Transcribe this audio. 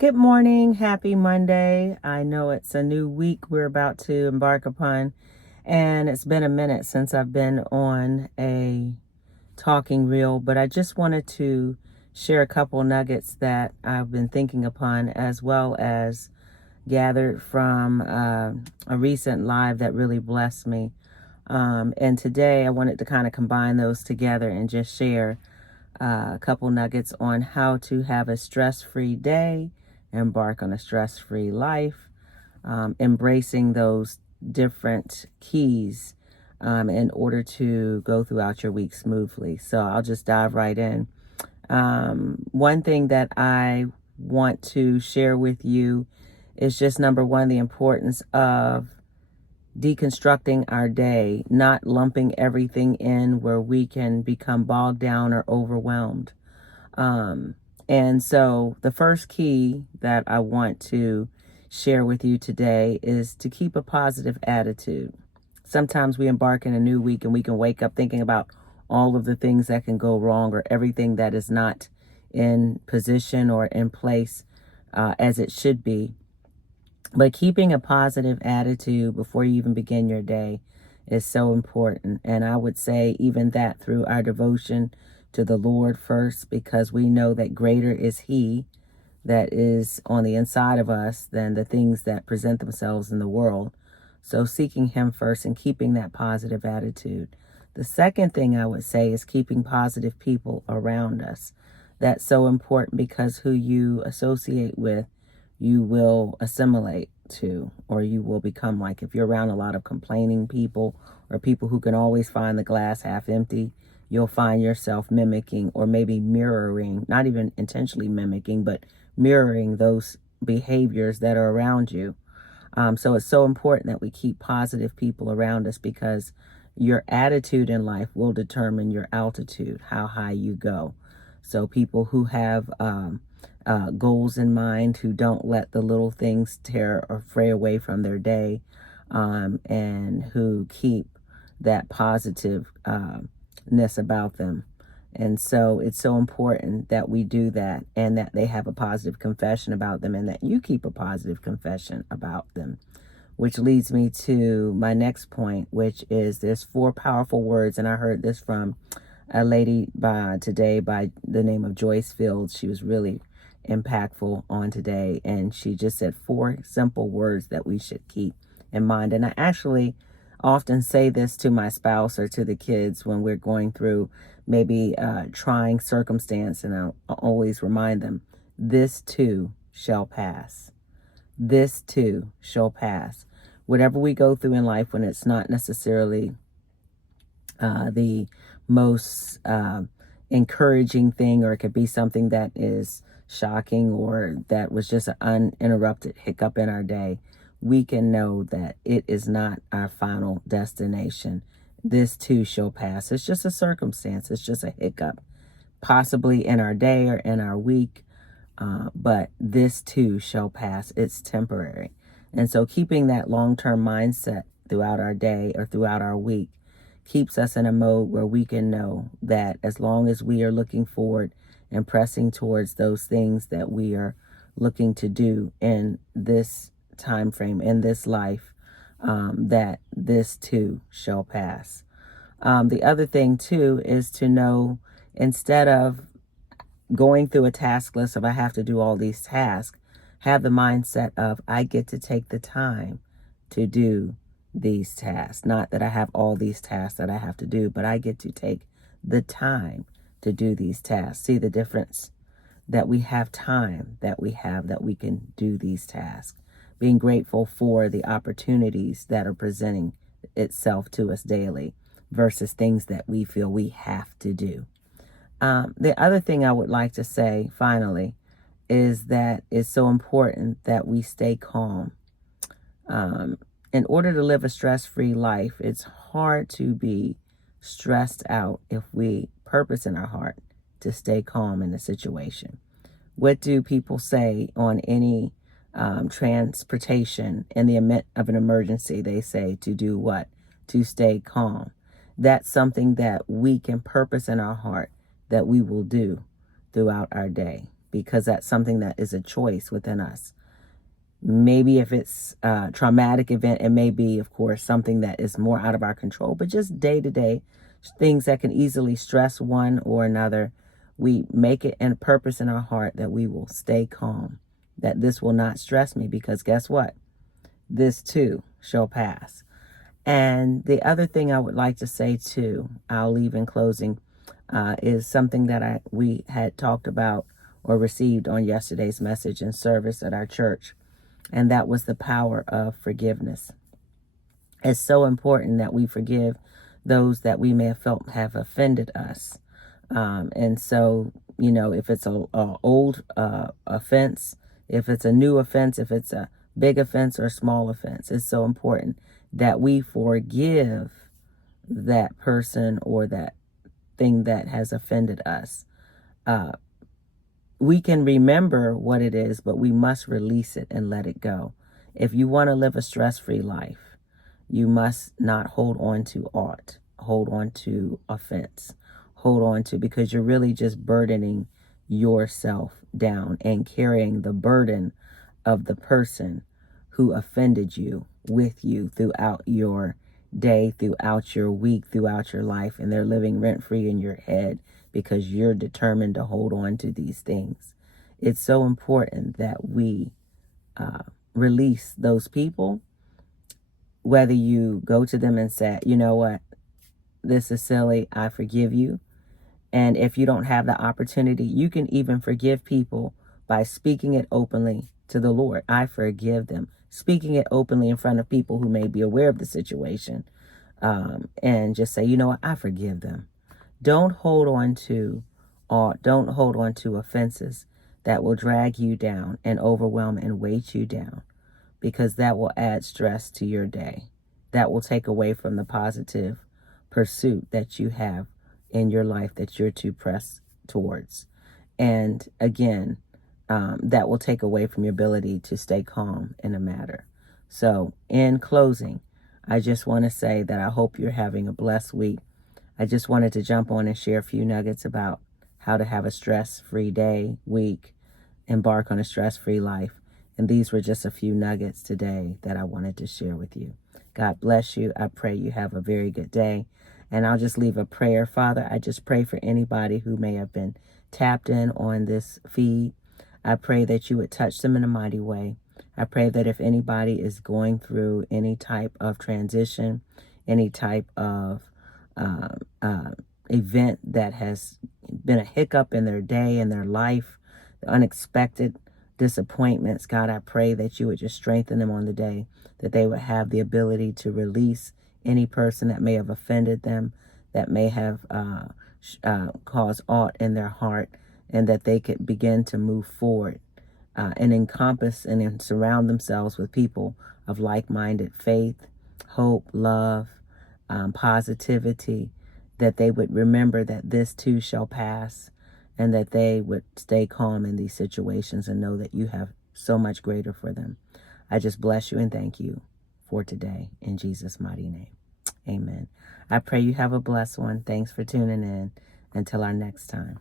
Good morning. Happy Monday. I know it's a new week we're about to embark upon, and it's been a minute since I've been on a talking reel, but I just wanted to share a couple nuggets that I've been thinking upon, as well as gathered from a recent live that really blessed me. And today I wanted to kind of combine those together and just share a couple nuggets on how to have a stress-free day, embark on a stress-free life, embracing those different keys in order to go throughout your week smoothly. So I'll just dive right in. One thing that I want to share with you is just number one, the importance of deconstructing our day, not lumping everything in where we can become bogged down or overwhelmed. And so the first key that I want to share with you today is to keep a positive attitude. Sometimes we embark in a new week and we can wake up thinking about all of the things that can go wrong or everything that is not in position or in place as it should be. But keeping a positive attitude before you even begin your day is so important. And I would say even that through our devotion to the Lord first, because we know that greater is He that is on the inside of us than the things that present themselves in the world. So seeking Him first and keeping that positive attitude. The second thing I would say is keeping positive people around us. That's so important because who you associate with, you will assimilate to, or you will become like. If you're around a lot of complaining people or people who can always find the glass half empty, you'll find yourself mimicking or maybe mirroring, not even intentionally mimicking, but mirroring those behaviors that are around you. So it's so important that we keep positive people around us, because your attitude in life will determine your altitude, how high you go. So people who have goals in mind, who don't let the little things tear or fray away from their day, and who keep that positiveness about them. And so it's so important that we do that, and that they have a positive confession about them, and that you keep a positive confession about them. Which leads me to my next point, which is there's 4 powerful words, and I heard this from a lady today by the name of Joyce Fields. She was really impactful on today, and she just said 4 simple words that we should keep in mind. And I actually often say this to my spouse or to the kids when we're going through maybe trying circumstance, and I'll always remind them, this too shall pass. This too shall pass. Whatever we go through in life, when it's not necessarily the most encouraging thing, or it could be something that is shocking, or that was just an uninterrupted hiccup in our day, we can know that it is not our final destination. This too shall pass. It's just a circumstance. It's just a hiccup, possibly in our day or in our week. But this too shall pass. It's temporary. And so keeping that long-term mindset throughout our day or throughout our week keeps us in a mode where we can know that as long as we are looking forward and pressing towards those things that we are looking to do in this time frame, in this life, that this too shall pass. The other thing too is to know, instead of going through a task list of I have to do all these tasks, have the mindset of I get to take the time to do these tasks. Not that I have all these tasks that I have to do, but I get to take the time to do these tasks. See the difference? That we have time, that we can do these tasks. Being grateful for the opportunities that are presenting itself to us daily versus things that we feel we have to do. The other thing I would like to say, finally, is that it's so important that we stay calm. In order to live a stress-free life, it's hard to be stressed out if we purpose in our heart to stay calm in the situation. What do people say on any transportation in the event of an emergency? They say to do what? To stay calm. That's something that we can purpose in our heart that we will do throughout our day. because that's something that is a choice within us. Maybe if it's a traumatic event, it may be, of course, something that is more out of our control, but just day to day things that can easily stress one or another. We make it a purpose in our heart that we will stay calm, that this will not stress me, because guess what? This too shall pass. And the other thing I would like to say too, I'll leave in closing, is something that we had talked about or received on yesterday's message and service at our church. And that was the power of forgiveness. It's so important that we forgive those that we may have felt have offended us. And so, if it's a old offense, if it's a new offense, if it's a big offense or small offense, it's so important that we forgive that person or that thing that has offended us. We can remember what it is, but we must release it and let it go. If you want to live a stress-free life, you must not hold on to aught, hold on to offense, hold on to, because you're really just burdening yourself down and carrying the burden of the person who offended you with you throughout your day, throughout your week, throughout your life, and they're living rent-free in your head because you're determined to hold on to these things. It's so important that we release those people, whether you go to them and say, you know what, this is silly, I forgive you. And if you don't have the opportunity, you can even forgive people by speaking it openly to the Lord. I forgive them. Speaking it openly in front of people who may be aware of the situation, and just say, you know what, I forgive them. Don't hold on to offenses that will drag you down and overwhelm and weight you down, because that will add stress to your day. That will take away from the positive pursuit that you have in your life that you're to press towards. And again, that will take away from your ability to stay calm in a matter. So in closing, I just want to say that I hope you're having a blessed week. I just wanted to jump on and share a few nuggets about how to have a stress-free day, week, embark on a stress-free life. And these were just a few nuggets today that I wanted to share with you. God bless you. I pray you have a very good day. And I'll just leave a prayer. Father, I just pray for anybody who may have been tapped in on this feed. I pray that you would touch them in a mighty way. I pray that if anybody is going through any type of transition, any type of event that has been a hiccup in their day, in their life, the unexpected disappointments, God, I pray that you would just strengthen them on the day, that they would have the ability to release any person that may have offended them, that may have caused aught in their heart, and that they could begin to move forward and encompass and surround themselves with people of like-minded faith, hope, love, positivity, that they would remember that this too shall pass, and that they would stay calm in these situations and know that you have so much greater for them. I just bless you and thank you for today in Jesus' mighty name. Amen. I pray you have a blessed one. Thanks for tuning in. Until our next time.